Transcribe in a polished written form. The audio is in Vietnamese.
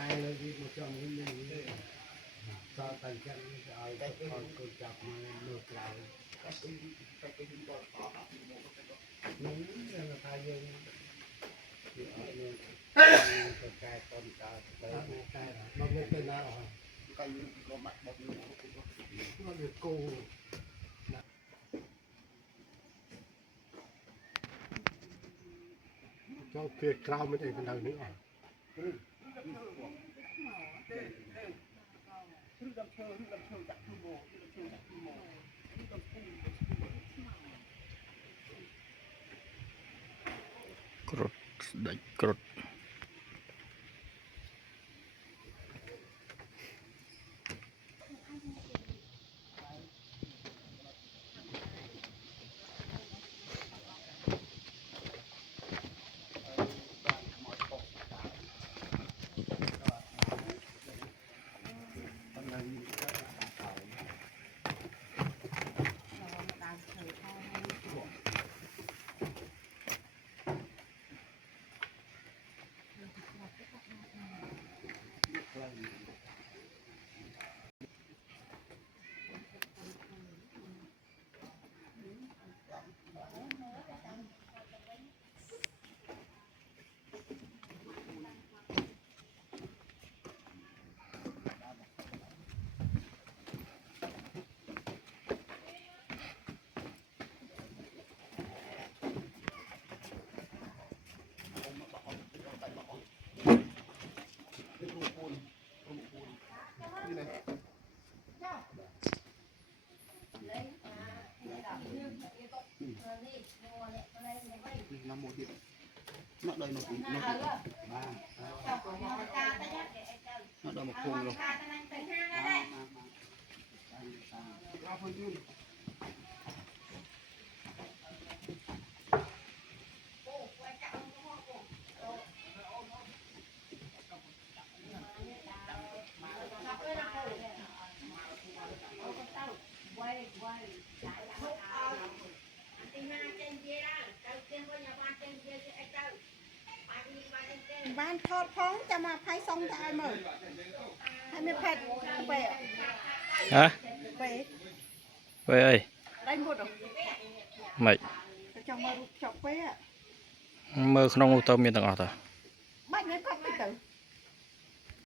hai lời gì một trong những mình cho tay chân ai con chọc mà ngược lại những là thay dương cái con cá nó một cái nào cái có mặt bọc nó được cô cho kia cao mới để cái nào nữa Krut, sedang krut. Năm một điện nó đây nó cũng nó đây một khung rồi ban thọt phóng cho mà phải xong tại mà hay mới phết về Hả? về Vậy ơi, đánh một rồi mày cho mà chọc về mơ không ô tô miền tầng ọt à? bắt nó cắt cái tử